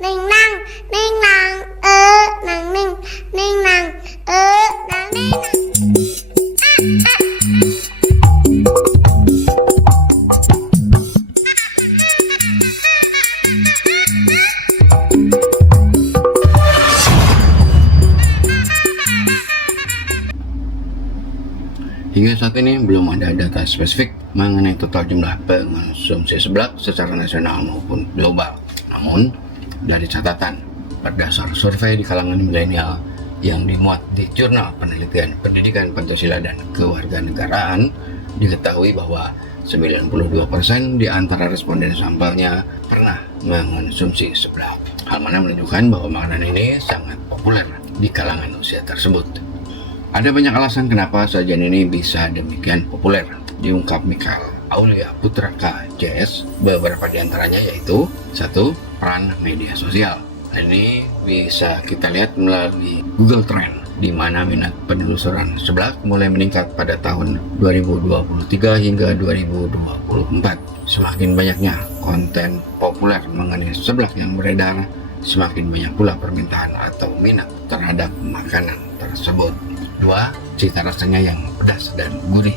Ning nang, ning nang, nang ning, ning nang, nang ning nang. Hingga saat ini belum ada data spesifik mengenai total jumlah pengonsumsi seblak secara nasional maupun global. Namun, dari catatan berdasar survei di kalangan milenial yang dimuat di Jurnal Penelitian Pendidikan Pancasila dan Kewarganegaraan, diketahui bahwa 92% di antara responden sampelnya pernah mengonsumsi seblak. Hal mana menunjukkan bahwa makanan ini sangat populer di kalangan usia tersebut. Ada banyak alasan kenapa sajian ini bisa demikian populer, diungkap Michael Aulia Putra KJS. Beberapa di antaranya yaitu: 1. Peran media sosial. Ini bisa kita lihat melalui Google Trend, di mana minat penelusuran seblak mulai meningkat pada tahun 2023 hingga 2024. Semakin banyaknya konten populer mengenai seblak yang beredar, semakin banyak pula permintaan atau minat terhadap makanan tersebut. 2. Cita rasanya yang pedas dan gurih.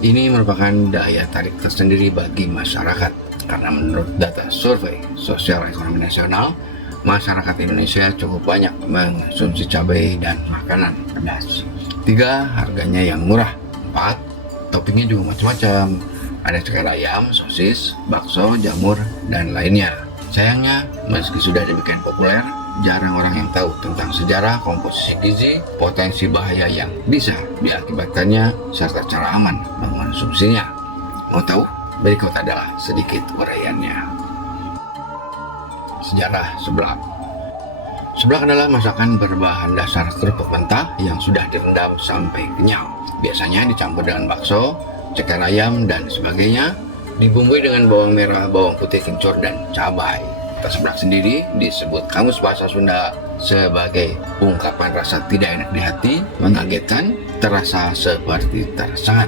Ini merupakan daya tarik tersendiri bagi masyarakat, karena menurut data survei Sosial Ekonomi Nasional, masyarakat Indonesia cukup banyak mengonsumsi cabai dan makanan pedas. 3. Harganya yang murah. 4. Toppingnya juga macam-macam. Ada ceker ayam, sosis, bakso, jamur, dan lainnya. Sayangnya, meski sudah demikian populer, jarang orang yang tahu tentang sejarah, komposisi gizi, potensi bahaya yang bisa diakibatkannya, serta cara aman mengonsumsinya. Mau tahu? Berikut adalah sedikit uraiannya. Sejarah seblak. Seblak adalah masakan berbahan dasar kerupuk mentah yang sudah direndam sampai kenyal. Biasanya dicampur dengan bakso, ceker ayam, dan sebagainya, dibumbui dengan bawang merah, bawang putih kencur, dan cabai. Seblak sendiri disebut Kamus Bahasa Sunda sebagai ungkapan rasa tidak enak di hati, mengagetkan, terasa seperti tersengat.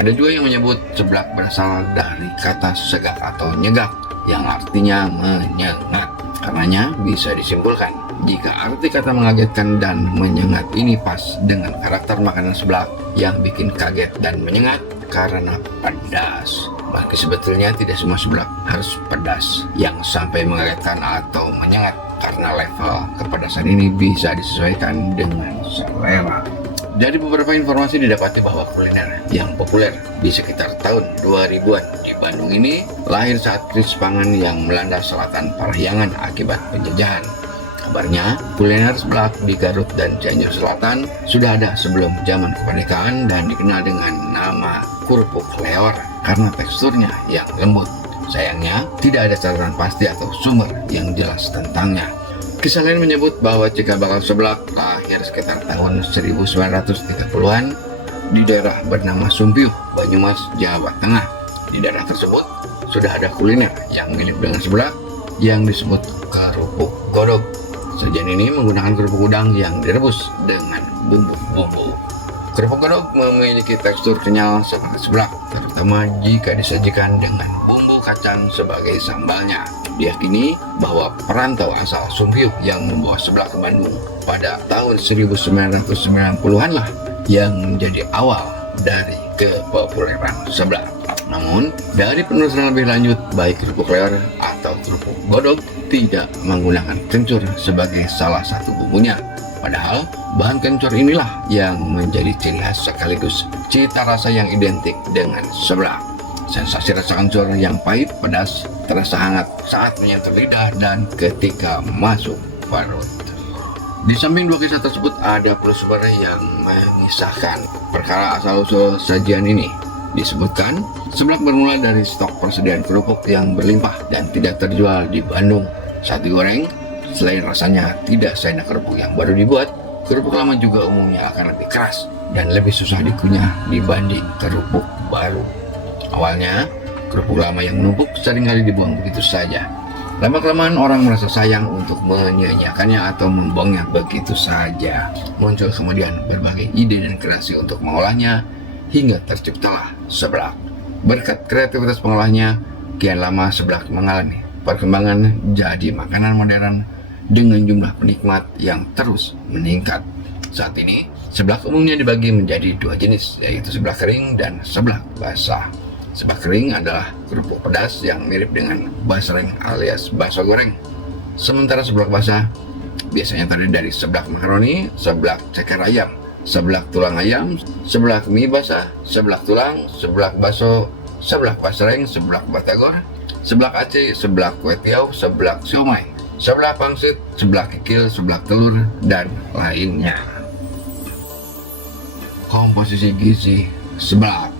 Ada juga yang menyebut seblak berasal dari kata segak atau nyegak, yang artinya menyengat. Karenanya bisa disimpulkan jika arti kata mengagetkan dan menyengat ini pas dengan karakter makanan seblak yang bikin kaget dan menyengat karena pedas. Meski sebetulnya tidak semua seblak harus pedas yang sampai mengagetkan atau menyengat, karena level kepedasan ini bisa disesuaikan dengan selera. Dari beberapa informasi didapati bahwa kuliner yang populer di sekitar tahun 2000-an di Bandung ini lahir saat krisis pangan yang melanda selatan Parahyangan akibat penjajahan. Kabarnya, kuliner seblak di Garut dan Cianjur Selatan sudah ada sebelum zaman kemerdekaan dan dikenal dengan nama kerupuk leor karena teksturnya yang lembut. Sayangnya, tidak ada catatan pasti atau sumber yang jelas tentangnya. Kisah lain menyebut bahwa cikal bakal seblak lahir sekitar tahun 1930-an di daerah bernama Sumpiuh, Banyumas, Jawa Tengah. Di daerah tersebut sudah ada kuliner yang mirip dengan seblak yang disebut kerupuk godog. Sajian ini menggunakan kerupuk udang yang direbus dengan bumbu-bumbu. Kerupuk godog memiliki tekstur kenyal seperti seblak, terutama jika disajikan dengan bumbu kacang sebagai sambalnya. Diyakini bahwa perantau asal Sumpiuh yang membawa seblak ke Bandung pada tahun 1990-an lah yang menjadi awal dari kepopuleran seblak. Namun, dari penelusuran lebih lanjut, baik kerupuk leor atau kerupuk godog tidak menggunakan kencur sebagai salah satu bumbunya. Padahal, bahan kencur inilah yang menjadi ciri khas sekaligus cita rasa yang identik dengan seblak. Sensasi rasa kencur yang pahit, pedas, terasa hangat saat menyentuh lidah dan ketika masuk perut. Di samping dua kisah tersebut, ada pula sumber yang mengisahkan perkara asal-usul sajian ini. Disebutkan, seblak bermula dari stok persediaan kerupuk yang berlimpah dan tidak terjual di Bandung. Saat digoreng, selain rasanya tidak seenak kerupuk yang baru dibuat, kerupuk lama juga umumnya akan lebih keras dan lebih susah dikunyah dibanding kerupuk baru. Awalnya, kerupuk lama yang menumpuk seringkali dibuang begitu saja. Lama-kelamaan orang merasa sayang untuk menyia-nyiakannya atau membuangnya begitu saja. Muncul kemudian berbagai ide dan kreasi untuk mengolahnya, hingga terciptalah seblak. Berkat kreativitas pengolahnya, kian lama seblak mengalami perkembangan jadi makanan modern dengan jumlah penikmat yang terus meningkat. Saat ini, seblak umumnya dibagi menjadi dua jenis, yaitu seblak kering dan seblak basah. Seblak kering adalah kerupuk pedas yang mirip dengan basreng alias bakso goreng. Sementara seblak basah biasanya terdiri dari seblak makaroni, seblak ceker ayam, seblak tulang ayam, seblak mie basah, seblak tulang, seblak bakso, seblak basreng, seblak batagor, seblak Aceh, seblak kue tiaw, seblak siomay, seblak pangsit, seblak kikil, seblak telur, dan lainnya. Komposisi gizi seblak.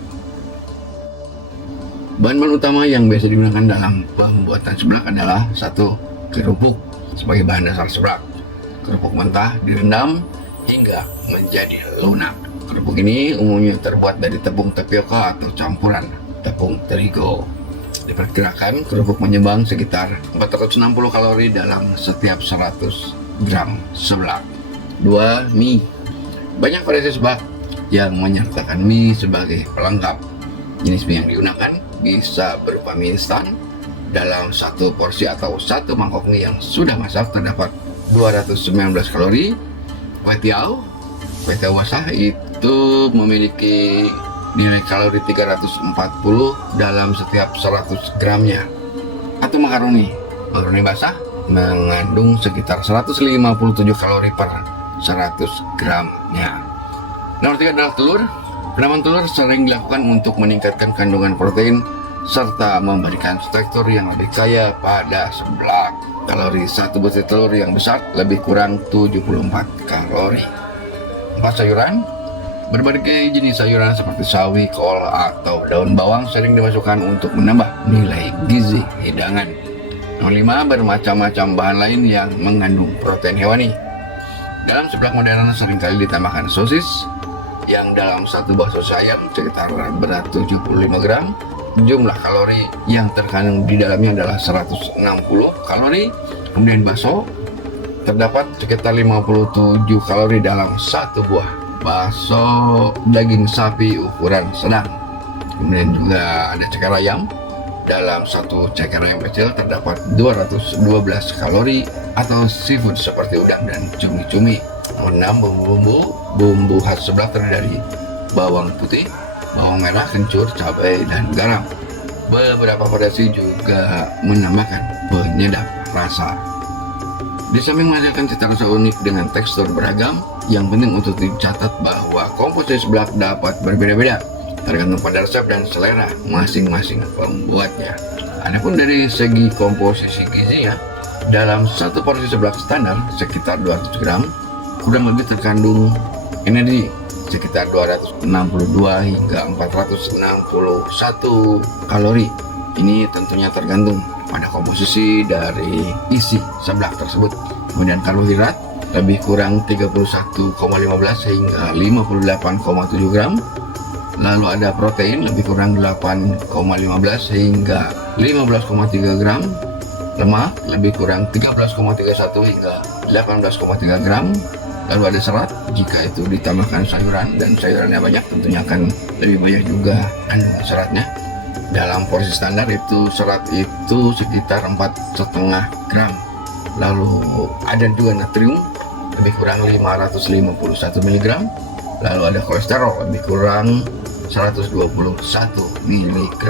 Bahan-bahan utama yang biasa digunakan dalam pembuatan seblak adalah 1. Kerupuk sebagai bahan dasar seblak. Kerupuk mentah direndam hingga menjadi lunak. Kerupuk ini umumnya terbuat dari tepung tapioka atau campuran tepung terigu. Diperkirakan kerupuk menyumbang sekitar 460 kalori dalam setiap 100 gram seblak. 2. Mie. Banyak variasi seblak yang menyertakan mie sebagai pelengkap. Jenis mie yang digunakan bisa berupa mie instan. Dalam satu porsi atau satu mangkok mie yang sudah masak terdapat 219 kalori. Kue tiaw basah itu memiliki nilai kalori 340 dalam setiap 100 gramnya. Atau makaroni basah mengandung sekitar 157 kalori per 100 gramnya. Nomor 3 adalah telur. Penambahan telur sering dilakukan untuk meningkatkan kandungan protein serta memberikan tekstur yang lebih kaya pada seblak. Kalori satu butir telur yang besar lebih kurang 74 kalori. 4. Sayuran. Berbagai jenis sayuran seperti sawi, kol, atau daun bawang sering dimasukkan untuk menambah nilai gizi hidangan. Nomor 5. Bermacam-macam bahan lain yang mengandung protein hewani. Dalam seblak modern seringkali ditambahkan sosis, yang dalam satu buah sosis ayam sekitar berat 75 gram. Jumlah kalori yang terkandung di dalamnya adalah 160 kalori. Kemudian bakso, terdapat sekitar 57 kalori dalam satu buah bakso daging sapi ukuran sedang. Kemudian juga ada ceker ayam. Dalam satu ceker ayam kecil terdapat 212 kalori, atau seafood seperti udang dan cumi-cumi. 6. Bumbu khas seblak terdiri dari bawang putih, bawang merah, kencur, cabai, dan garam. Beberapa variasi juga menambahkan penyedap rasa. Di samping menghasilkan cita rasa unik dengan tekstur beragam, yang penting untuk dicatat bahwa komposisi seblak dapat berbeda-beda tergantung pada resep dan selera masing-masing pembuatnya. Adapun dari segi komposisi gizinya, dalam satu porsi seblak standar sekitar 200 gram, kurang lebih terkandung energi sekitar 262 hingga 461 kalori. Ini tentunya tergantung pada komposisi dari isi seblak tersebut. Kemudian karbohidrat lebih kurang 31,15 hingga 58,7 gram. Lalu ada protein lebih kurang 8,15 hingga 15,3 gram. Lemak lebih kurang 13,31 hingga 18,3 gram. Lalu ada serat, jika itu ditambahkan sayuran dan sayurannya banyak, tentunya akan lebih banyak juga kandungan seratnya. Dalam porsi standar itu serat itu sekitar 4,5 gram. Lalu ada juga natrium lebih kurang 551 mg. Lalu ada kolesterol lebih kurang 121 mg.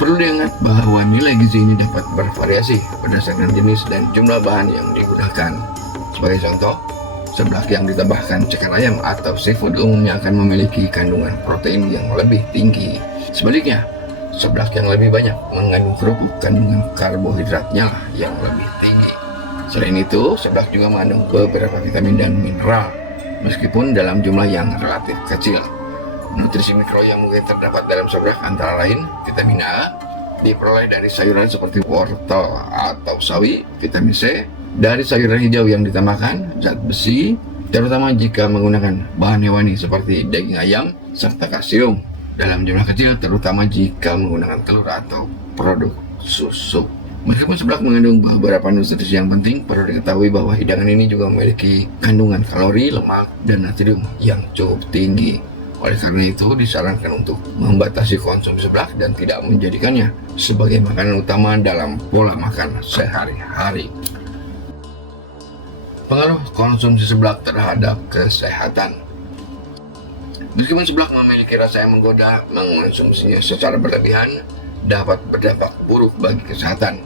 Perlu diingat bahwa nilai gizi ini dapat bervariasi berdasarkan jenis dan jumlah bahan yang digunakan. Sebagai contoh, seblak yang ditambahkan ceker ayam atau seafood umumnya akan memiliki kandungan protein yang lebih tinggi. Sebaliknya, seblak yang lebih banyak mengandung kerupuk, kandungan karbohidratnya lah yang lebih tinggi. Selain itu, seblak juga mengandung beberapa vitamin dan mineral, meskipun dalam jumlah yang relatif kecil. Nutrisi mikro yang mungkin terdapat dalam seblak antara lain vitamin A, diperoleh dari sayuran seperti wortel atau sawi, vitamin C, dari sayuran hijau yang ditambahkan zat besi, terutama jika menggunakan bahan hewani seperti daging ayam, serta kalsium dalam jumlah kecil, terutama jika menggunakan telur atau produk susu. Meskipun seblak mengandung beberapa nutrisi yang penting, perlu diketahui bahwa hidangan ini juga memiliki kandungan kalori, lemak, dan natrium yang cukup tinggi. Oleh karena itu, disarankan untuk membatasi konsumsi seblak dan tidak menjadikannya sebagai makanan utama dalam pola makan sehari-hari. Pengaruh konsumsi seblak terhadap kesehatan. Meskipun seblak memiliki rasa yang menggoda, mengonsumsinya secara berlebihan dapat berdampak buruk bagi kesehatan.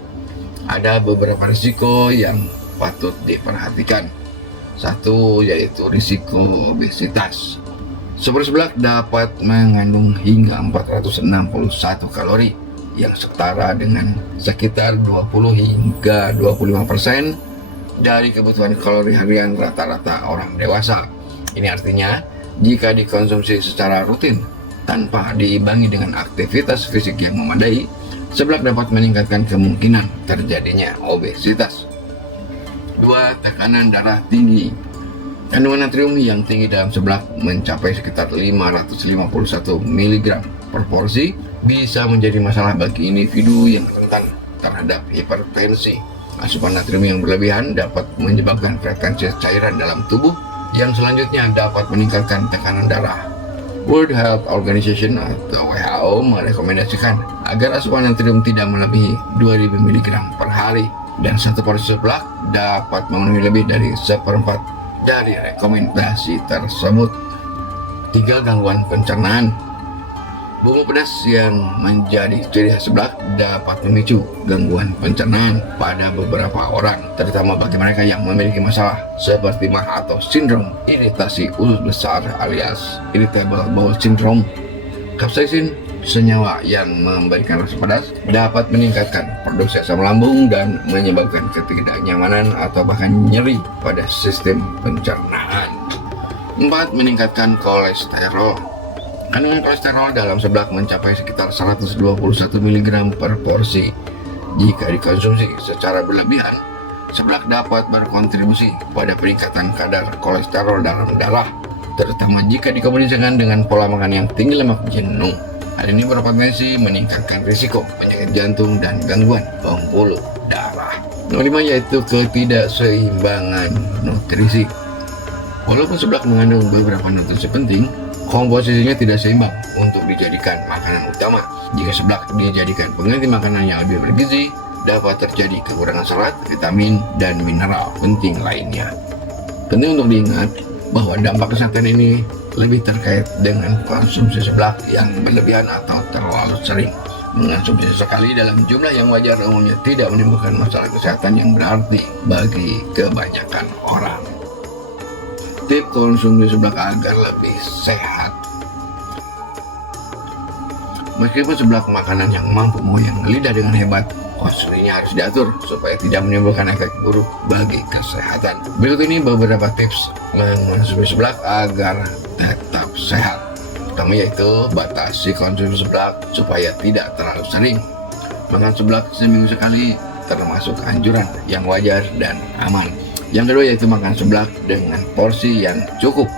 Ada beberapa risiko yang patut diperhatikan. Satu, yaitu risiko obesitas. Sumber seblak dapat mengandung hingga 461 kalori yang setara dengan sekitar 20 hingga 25% dari kebutuhan kalori harian rata-rata orang dewasa. Ini artinya jika dikonsumsi secara rutin tanpa diimbangi dengan aktivitas fisik yang memadai, seblak dapat meningkatkan kemungkinan terjadinya obesitas. 2. Tekanan darah tinggi. Kandungan natrium yang tinggi dalam seblak mencapai sekitar 551 mg per porsi bisa menjadi masalah bagi individu yang rentan terhadap hipertensi. Asupan natrium yang berlebihan dapat menyebabkan frekuensi cairan dalam tubuh yang selanjutnya dapat meningkatkan tekanan darah. World Health Organization atau WHO merekomendasikan agar asupan natrium tidak melebihi 2000 mg per hari, dan satu porsi seblak dapat memenuhi lebih dari 1/4 dari rekomendasi tersebut. 3. Gangguan pencernaan. Bumbu pedas yang menjadi ciri khas seblak dapat memicu gangguan pencernaan pada beberapa orang, terutama bagi mereka yang memiliki masalah seperti MAH atau sindrom iritasi usus besar alias irritable bowel syndrome. Capsaicin, senyawa yang memberikan rasa pedas, dapat meningkatkan produksi asam lambung dan menyebabkan ketidaknyamanan atau bahkan nyeri pada sistem pencernaan. 4. Meningkatkan kolesterol. Kandungan kolesterol dalam seblak mencapai sekitar 121 mg per porsi. Jika dikonsumsi secara berlebihan, seblak dapat berkontribusi pada peningkatan kadar kolesterol dalam darah, terutama jika dikombinasikan dengan pola makan yang tinggi lemak jenuh. Hal ini berpotensi meningkatkan risiko penyakit jantung dan gangguan pembuluh darah. Nomor 5, yaitu ketidakseimbangan nutrisi. Walaupun seblak mengandung beberapa nutrisi penting, komposisinya tidak seimbang untuk dijadikan makanan utama. Jika seblak dijadikan pengganti makanan yang lebih bergizi, dapat terjadi kekurangan serat, vitamin, dan mineral penting lainnya. Penting untuk diingat bahwa dampak kesehatan ini lebih terkait dengan konsumsi seblak yang berlebihan atau terlalu sering. Mengonsumsi sekali dalam jumlah yang wajar umumnya tidak menimbulkan masalah kesehatan yang berarti bagi kebanyakan orang. Tips konsumsi seblak agar lebih sehat. Meskipun seblak makanan yang mampu mengoyang lidah dengan hebat, konsumsinya harus diatur supaya tidak menimbulkan efek buruk bagi kesehatan. Berikut ini beberapa tips mengonsumsi seblak agar tetap sehat. Pertama, yaitu batasi konsumsi seblak supaya tidak terlalu sering. Makan seblak seminggu sekali termasuk anjuran yang wajar dan aman. Yang kedua, yaitu makan seblak dengan porsi yang cukup.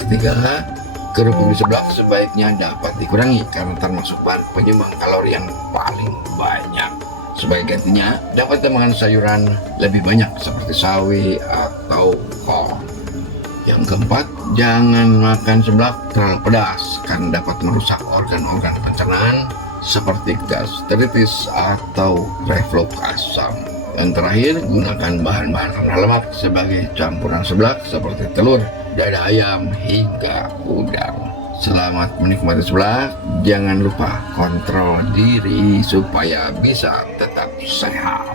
Ketiga, kerupuk di seblak sebaiknya dapat dikurangi karena termasuk bahan penyumbang kalori yang paling banyak. Sebagai gantinya, dapat makan sayuran lebih banyak seperti sawi atau kol. Yang keempat, jangan makan seblak terlalu pedas karena dapat merusak organ-organ pencernaan seperti gastritis atau reflux asam. Dan terakhir, gunakan bahan-bahan rendah lemak sebagai campuran seblak seperti telur, dada ayam, hingga udang. Selamat menikmati seblak. Jangan lupa kontrol diri supaya bisa tetap sehat.